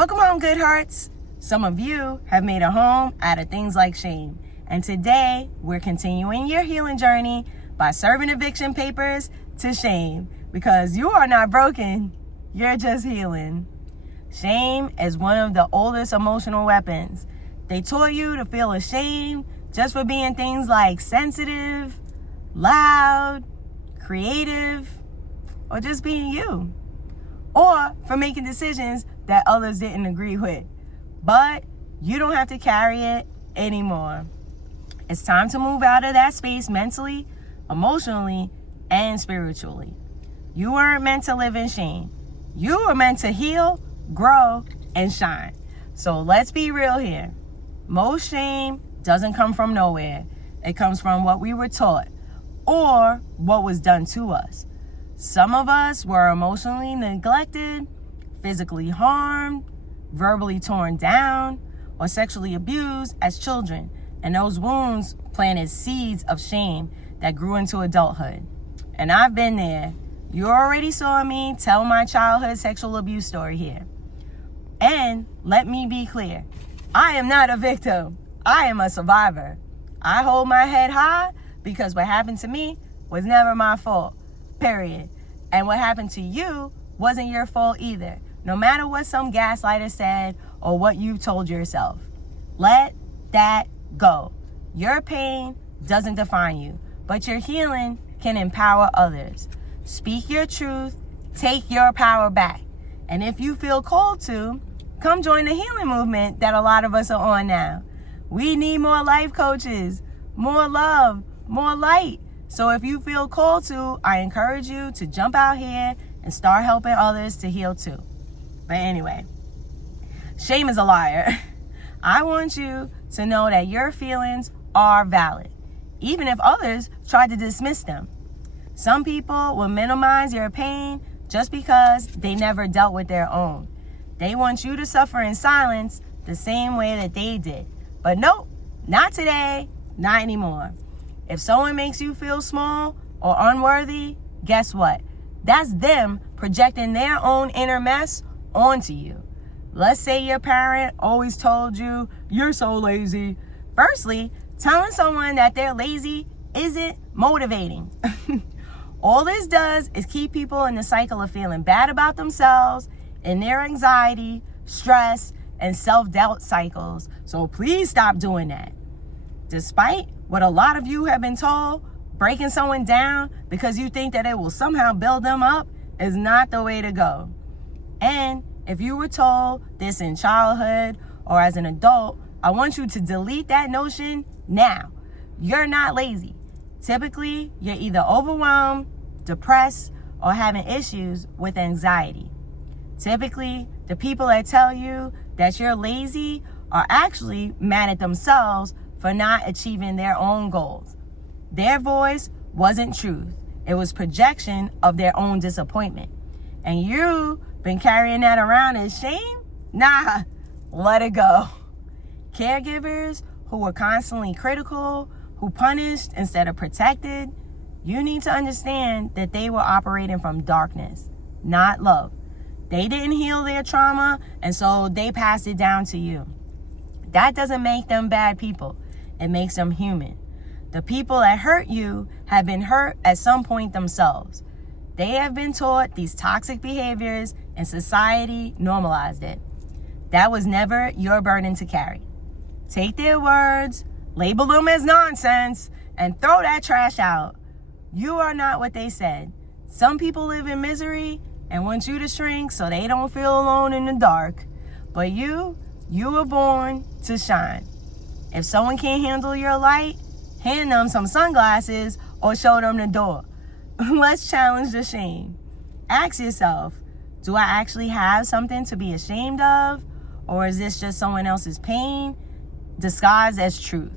Welcome home, good hearts. Some of you have made a home out of things like shame. And today, we're continuing your healing journey by serving eviction papers to shame. Because you are not broken, you're just healing. Shame is one of the oldest emotional weapons. They taught you to feel ashamed just for being things like sensitive, loud, creative, or just being you. Or for making decisions that others didn't agree with. But you don't have to carry it anymore. It's time to move out of that space mentally, emotionally, and spiritually. You weren't meant to live in shame. You were meant to heal, grow, and shine. So let's be real here. Most shame doesn't come from nowhere. It comes from what we were taught or what was done to us. Some of us were emotionally neglected, physically harmed, verbally torn down, or sexually abused as children. And those wounds planted seeds of shame that grew into adulthood. And I've been there. You already saw me tell my childhood sexual abuse story here. And let me be clear. I am not a victim. I am a survivor. I hold my head high because what happened to me was never my fault. Period. And what happened to you wasn't your fault either. No matter what some gaslighter said or what you told yourself. Let that go. Your pain doesn't define you, but your healing can empower others. Speak your truth. Take your power back. And if you feel called to, come join the healing movement that a lot of us are on now. We need more life coaches, more love, more light. So if you feel called to, I encourage you to jump out here and start helping others to heal too. But anyway, shame is a liar. I want you to know that your feelings are valid, even if others try to dismiss them. Some people will minimize your pain just because they never dealt with their own. They want you to suffer in silence the same way that they did. But nope, not today, not anymore. If someone makes you feel small or unworthy, guess what? That's them projecting their own inner mess onto you. Let's say your parent always told you, you're so lazy. Firstly, telling someone that they're lazy isn't motivating. All this does is keep people in the cycle of feeling bad about themselves and their anxiety, stress, and self-doubt cycles. So please stop doing that. Despite what a lot of you have been told, breaking someone down because you think that it will somehow build them up is not the way to go. And if you were told this in childhood or as an adult, I want you to delete that notion now. You're not lazy. Typically, you're either overwhelmed, depressed, or having issues with anxiety. Typically, the people that tell you that you're lazy are actually mad at themselves for not achieving their own goals. Their voice wasn't truth. It was projection of their own disappointment. And you've been carrying that around as shame? Nah, let it go. Caregivers who were constantly critical, who punished instead of protected, you need to understand that they were operating from darkness, not love. They didn't heal their trauma, and so they passed it down to you. That doesn't make them bad people. It makes them human. The people that hurt you have been hurt at some point themselves. They have been taught these toxic behaviors, and society normalized it. That was never your burden to carry. Take their words, label them as nonsense, and throw that trash out. You are not what they said. Some people live in misery and want you to shrink so they don't feel alone in the dark. But you were born to shine. If someone can't handle your light, hand them some sunglasses or show them the door. Let's challenge the shame. Ask yourself, do I actually have something to be ashamed of? Or is this just someone else's pain disguised as truth?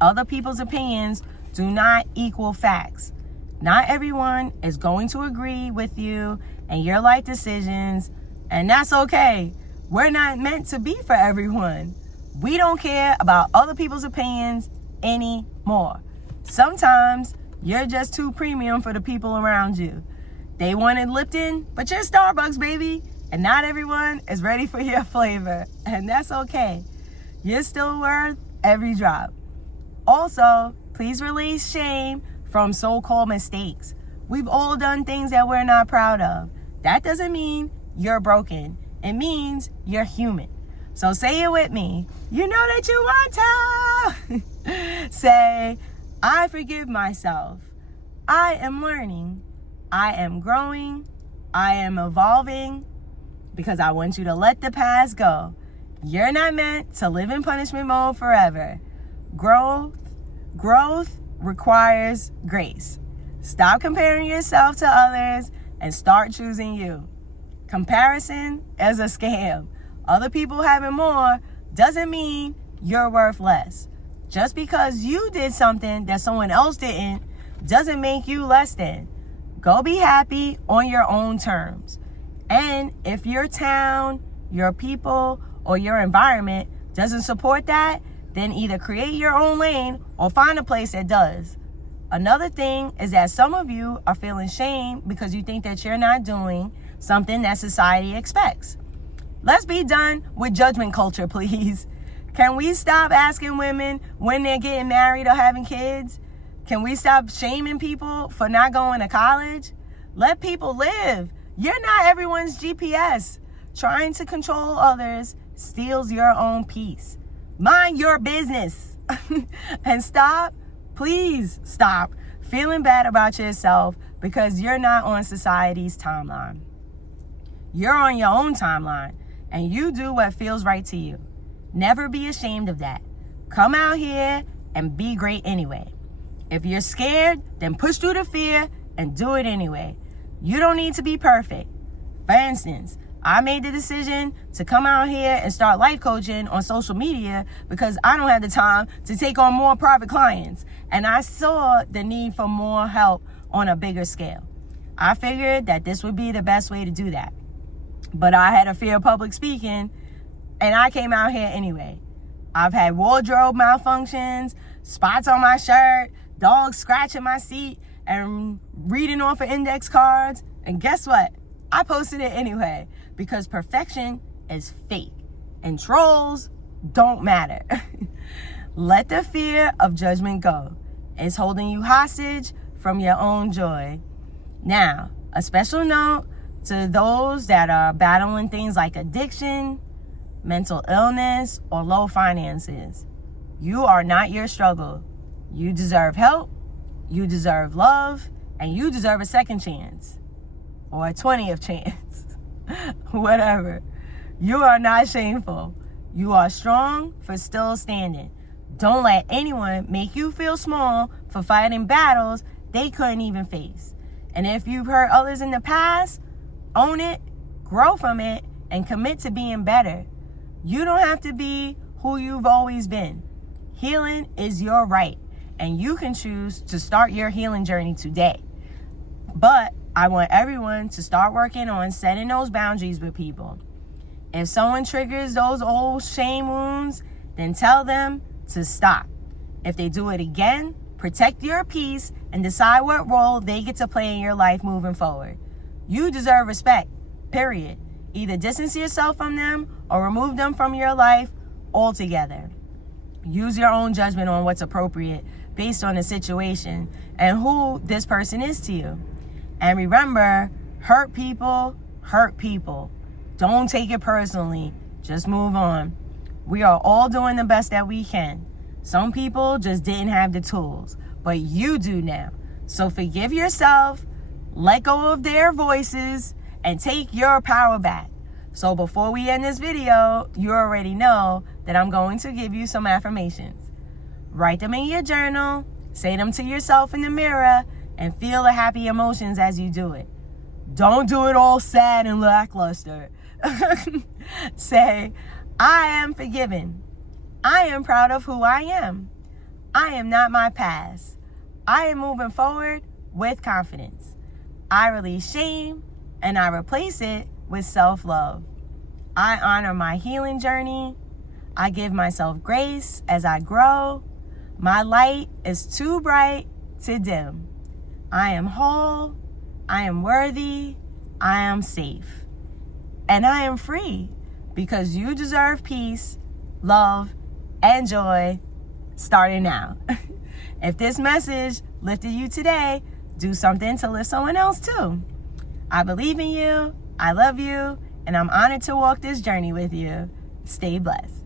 Other people's opinions do not equal facts. Not everyone is going to agree with you and your life decisions, and that's okay. We're not meant to be for everyone. We don't care about other people's opinions anymore. Sometimes you're just too premium for the people around you. They wanted Lipton, but you're Starbucks, baby. And not everyone is ready for your flavor. And that's okay. You're still worth every drop. Also, please release shame from so-called mistakes. We've all done things that we're not proud of. That doesn't mean you're broken. It means you're human. So say it with me. You know that you want to. Say, I forgive myself. I am learning. I am growing. I am evolving. Because I want you to let the past go. You're not meant to live in punishment mode forever. Growth requires grace. Stop comparing yourself to others and start choosing you. Comparison is a scam. Other people having more doesn't mean you're worth less. Just because you did something that someone else didn't doesn't make you less than. Go be happy on your own terms. And if your town, your people, or your environment doesn't support that, then either create your own lane or find a place that does. Another thing is that some of you are feeling shame because you think that you're not doing something that society expects. Let's be done with judgment culture, please. Can we stop asking women when they're getting married or having kids? Can we stop shaming people for not going to college? Let people live. You're not everyone's GPS. Trying to control others steals your own peace. Mind your business. And please stop feeling bad about yourself because you're not on society's timeline. You're on your own timeline, and you do what feels right to you. Never be ashamed of that. Come out here and be great anyway. If you're scared, then push through the fear and do it anyway. You don't need to be perfect. For instance, I made the decision to come out here and start life coaching on social media because I don't have the time to take on more private clients. And I saw the need for more help on a bigger scale. I figured that this would be the best way to do that. But I had a fear of public speaking, and I came out here anyway. I've had wardrobe malfunctions, spots on my shirt, dogs scratching my seat, and reading off of index cards. And guess what? I posted it anyway because perfection is fake and trolls don't matter. Let the fear of judgment go. It's holding you hostage from your own joy. Now, a special note to those that are battling things like addiction, mental illness, or low finances. You are not your struggle. You deserve help, you deserve love, and you deserve a second chance. Or a 20th chance. Whatever. You are not shameful. You are strong for still standing. Don't let anyone make you feel small for fighting battles they couldn't even face. And if you've hurt others in the past, own it, grow from it, and commit to being better. You don't have to be who you've always been. Healing is your right, and you can choose to start your healing journey today. But I want everyone to start working on setting those boundaries with people. If someone triggers those old shame wounds, then tell them to stop. If they do it again, protect your peace and decide what role they get to play in your life moving forward. You deserve respect, period. Either distance yourself from them or remove them from your life altogether. Use your own judgment on what's appropriate based on the situation and who this person is to you. And remember, hurt people hurt people. Don't take it personally. Just move on. We are all doing the best that we can. Some people just didn't have the tools, but you do now. So forgive yourself, let go of their voices, and take your power back. So before we end this video, you already know that I'm going to give you some affirmations. Write them in your journal, say them to yourself in the mirror, and feel the happy emotions as you do it. Don't do it all sad and lackluster. Say, I am forgiven. I am proud of who I am. I am not my past. I am moving forward with confidence. I release shame and I replace it with self-love. I honor my healing journey. I give myself grace as I grow. My light is too bright to dim. I am whole. I am worthy. I am safe. And I am free because you deserve peace, love, and joy starting now. If this message lifted you today, do something to lift someone else too. I believe in you, I love you, and I'm honored to walk this journey with you. Stay blessed.